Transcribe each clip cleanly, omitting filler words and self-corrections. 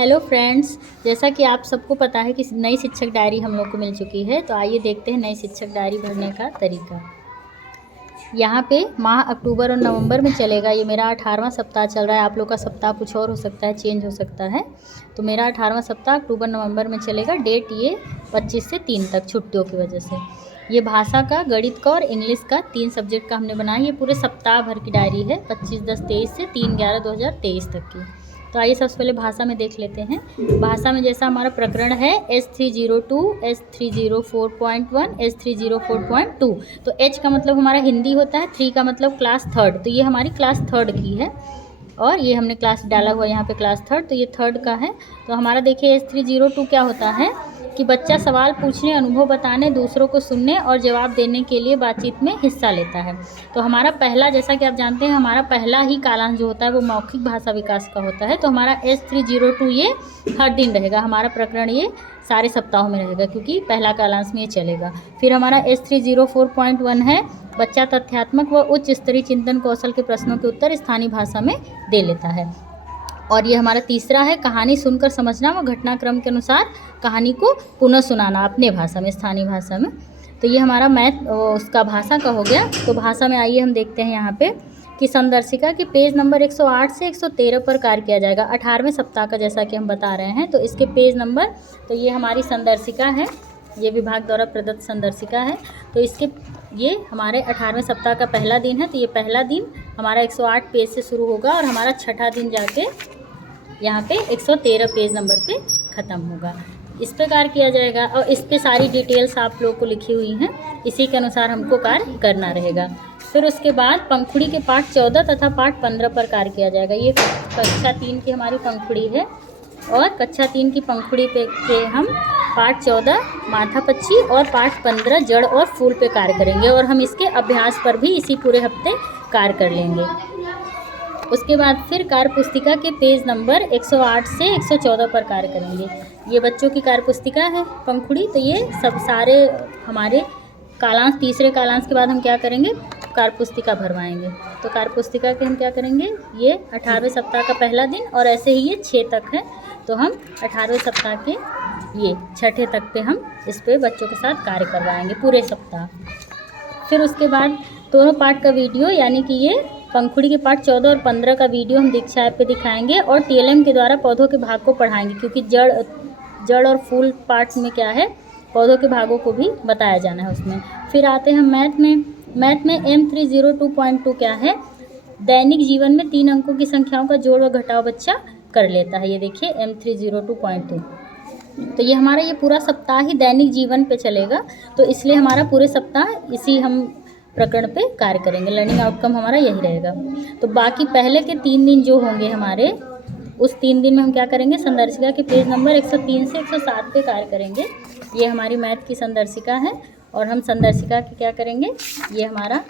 Hello friends, जैसा कि आप सबको पता है कि नई शिक्षक डायरी हम लोग को मिल चुकी है। तो आइए देखते हैं नई शिक्षक डायरी भरने का तरीका। यहाँ पे माह अक्टूबर और नवंबर में चलेगा। ये मेरा 18वां सप्ताह चल रहा है। आप लोग का सप्ताह कुछ और हो सकता है, चेंज हो सकता है। तो मेरा 18वां सप्ताह अक्टूबर नवंबर में चलेगा। डेट ये 25 से 3 तक, छुट्टियों की वजह से। ये भाषा का, गणित का और इंग्लिश का 3 सब्जेक्ट का हमने बनाया। ये पूरे सप्ताह भर की डायरी है, 25/10/23 से 3/11/2023 तक की। तो आइए सबसे पहले भाषा में देख लेते हैं। भाषा में जैसा हमारा प्रकरण है S302, S304.1, S304.2। तो H का मतलब हमारा हिंदी होता है, 3 का मतलब क्लास थर्ड। तो ये हमारी क्लास थर्ड की है और ये हमने क्लास डाला हुआ यहाँ पे क्लास थर्ड, तो ये थर्ड का है। तो हमारा देखिए S302 क्या होता है कि बच्चा सवाल पूछने, अनुभव बताने, दूसरों को सुनने और जवाब देने के लिए बातचीत में हिस्सा लेता है। तो हमारा पहला, जैसा कि आप जानते हैं, हमारा पहला ही कालांश जो होता है वो मौखिक भाषा विकास का होता है। तो हमारा S302 ये हर दिन रहेगा। हमारा प्रकरण ये सारे सप्ताहों में रहेगा क्योंकि पहला कालांश में ये चलेगा। फिर हमारा S304.1 है, बच्चा तथ्यात्मक व उच्च स्तरीय चिंतन कौशल के प्रश्नों के उत्तर स्थानीय भाषा में दे लेता है। और ये हमारा तीसरा है, कहानी सुनकर समझना व घटनाक्रम के अनुसार कहानी को पुनः सुनाना अपने भाषा में, स्थानीय भाषा में। तो ये हमारा मैथ उसका भाषा का हो गया। तो भाषा में आइए हम देखते हैं यहाँ पे कि संदर्शिका के पेज नंबर 108 से 113 पर कार्य किया जाएगा। 18वें सप्ताह का जैसा कि हम बता रहे हैं, तो इसके पेज नंबर, तो ये हमारी संदर्शिका है, ये विभाग द्वारा प्रदत्त संदर्शिका है। तो इसके ये हमारे 18वें सप्ताह का पहला दिन है। तो ये पहला दिन हमारा 108 पेज से शुरू होगा और हमारा छठा दिन जाके यहाँ पे 113 पेज नंबर पे ख़त्म होगा। इस पे कार्य किया जाएगा और इस पे सारी डिटेल्स आप लोगों को लिखी हुई हैं, इसी के अनुसार हमको कार्य करना रहेगा। फिर उसके बाद पंखुड़ी के पाठ 14 तथा पाठ 15 पर कार्य किया जाएगा। ये कक्षा 3 की हमारी पंखुड़ी है और कक्षा 3 की पंखुड़ी पे हम पाठ 14 माथा पच्ची और पाठ 15 जड़ और फूल पे कार्य करेंगे और हम इसके अभ्यास पर भी इसी पूरे हफ्ते कार्य कर लेंगे। उसके बाद फिर कार्य पुस्तिका के पेज नंबर 108 से 114 पर कार्य करेंगे। ये बच्चों की कार्य पुस्तिका है पंखुड़ी। तो ये सब सारे हमारे कालांश, तीसरे कालांश के बाद हम क्या करेंगे, कार्य पुस्तिका भरवाएंगे। तो कार्य पुस्तिका के हम क्या करेंगे, ये 18वें सप्ताह का पहला दिन और ऐसे ही ये 6 तक है। तो हम 18वें सप्ताह के ये छठे तक पे हम इस पे बच्चों के साथ कार्य करवाएंगे पूरे सप्ताह। फिर उसके बाद दोनों पाठ का वीडियो, यानी कि ये पंखुड़ी के पाठ 14 और 15 का वीडियो हम दीक्षा ऐप पे दिखाएंगे और TLM के द्वारा पौधों के भाग को पढ़ाएंगे क्योंकि जड़ और फूल पाठ में क्या है, पौधों के भागों को भी बताया जाना है उसमें। फिर आते हैं मैथ में। मैथ में M302.2 क्या है, दैनिक जीवन में 3 अंकों की संख्याओं का जोड़ व घटाव बच्चा कर लेता है। ये देखिए M302.2। तो ये हमारा ये पूरा सप्ताह ही दैनिक जीवन पे चलेगा, तो इसलिए हमारा पूरे सप्ताह इसी हम प्रकरण पे कार्य करेंगे। लर्निंग आउटकम हमारा यही रहेगा। तो बाकी पहले के 3 दिन जो होंगे हमारे, उस 3 दिन में हम क्या करेंगे, संदर्शिका के पेज नंबर 103 से 107 पे कार्य करेंगे। ये हमारी मैथ की संदर्शिका है और हम संदर्शिका की क्या करेंगे, ये हमारा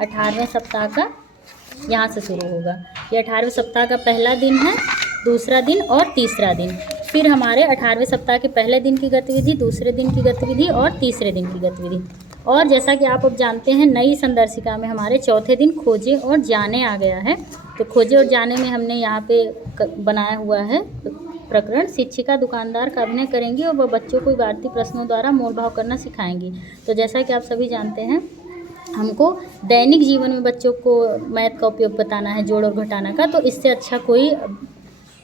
18वें सप्ताह का यहाँ से शुरू होगा। ये 18वें सप्ताह का पहला दिन है, दूसरा दिन और तीसरा दिन। फिर हमारे 18वें सप्ताह के पहले दिन की गतिविधि, दूसरे दिन की गतिविधि और तीसरे दिन की गतिविधि। और जैसा कि आप अब जानते हैं, नई संदर्शिका में हमारे चौथे दिन खोजे और जाने आ गया है। तो खोजे और जाने में हमने यहाँ पे बनाया हुआ है प्रकरण, शिक्षिका दुकानदार का अभिनय करेंगी और वह बच्चों को इबारती प्रश्नों द्वारा मोल भाव करना सिखाएंगी। तो जैसा कि आप सभी जानते हैं, हमको दैनिक जीवन में बच्चों को मैथ का उपयोग बताना है, जोड़ और घटाना का। तो इससे अच्छा कोई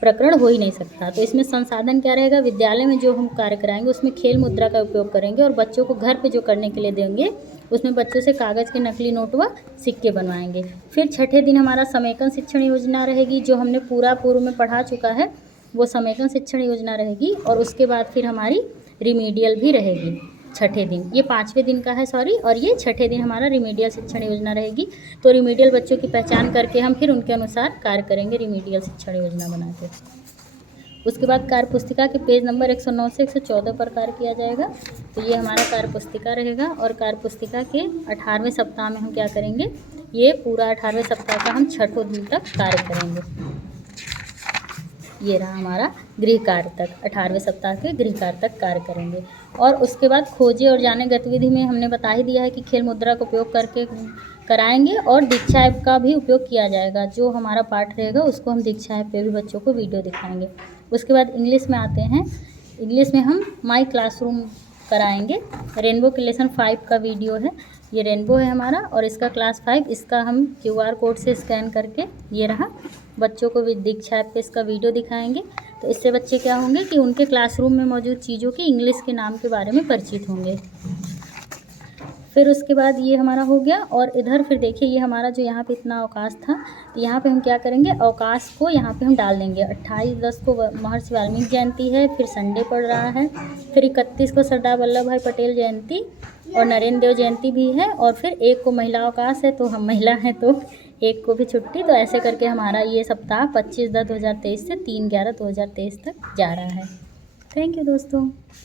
प्रकरण हो ही नहीं सकता। तो इसमें संसाधन क्या रहेगा, विद्यालय में जो हम कार्य कराएंगे उसमें खेल मुद्रा का उपयोग करेंगे और बच्चों को घर पे जो करने के लिए देंगे उसमें बच्चों से कागज़ के नकली नोट व सिक्के बनवाएंगे। फिर छठे दिन हमारा समेकन शिक्षण योजना रहेगी, जो हमने पूरा पूर्व में पढ़ा चुका है, वो समेकन शिक्षण योजना रहेगी। और उसके बाद फिर हमारी रिमीडियल भी रहेगी छठे दिन। ये 5वें दिन का है सॉरी, और ये छठे दिन हमारा रिमीडियल शिक्षण योजना रहेगी। तो रिमीडियल बच्चों की पहचान करके हम फिर उनके अनुसार कार्य करेंगे रिमीडियल शिक्षण योजना बना के। उसके बाद कार्य पुस्तिका के पेज नंबर 109 से 114 पर कार्य किया जाएगा। तो ये हमारा कार्य पुस्तिका रहेगा और कार्य पुस्तिका के 18वें सप्ताह में हम क्या करेंगे, ये पूरा 18वें सप्ताह का हम छठों दिन तक कार्य करेंगे। ये रहा हमारा गृह कार्य तक, 18वें सप्ताह के गृह कार्य तक कार्य करेंगे। और उसके बाद खोजे और जाने गतिविधि में हमने बता ही दिया है कि खेल मुद्रा का उपयोग करके कराएंगे और दीक्षा ऐप का भी उपयोग किया जाएगा। जो हमारा पाठ रहेगा उसको हम दीक्षा ऐप पे भी बच्चों को वीडियो दिखाएंगे। उसके बाद इंग्लिश में आते हैं। इंग्लिश में हम माई क्लासरूम कराएंगे। रेनबो के लेसन 5 का वीडियो है, ये रेनबो है हमारा और इसका क्लास 5, इसका हम QR कोड से स्कैन करके ये रहा बच्चों को दीक्षा ऐप पे इसका वीडियो दिखाएंगे। तो इससे बच्चे क्या होंगे कि उनके क्लासरूम में मौजूद चीज़ों की इंग्लिश के नाम के बारे में परिचित होंगे। फिर उसके बाद ये हमारा हो गया और इधर फिर देखिए ये हमारा जो यहाँ पे इतना अवकाश था, तो यहाँ पे हम क्या करेंगे, अवकाश को यहाँ पे हम डाल देंगे। 28/10 को महर्षि वाल्मीकि जयंती है, फिर संडे पड़ रहा है, फिर 31 को सरदार वल्लभ भाई पटेल जयंती और नरेंद्र देव जयंती भी है, और फिर 1 को महिला अवकाश है, तो हम महिला हैं तो 1 को भी छुट्टी। तो ऐसे करके हमारा ये सप्ताह 25/10/2023 से 3/11/2023 तक जा रहा है। थैंक यू दोस्तों।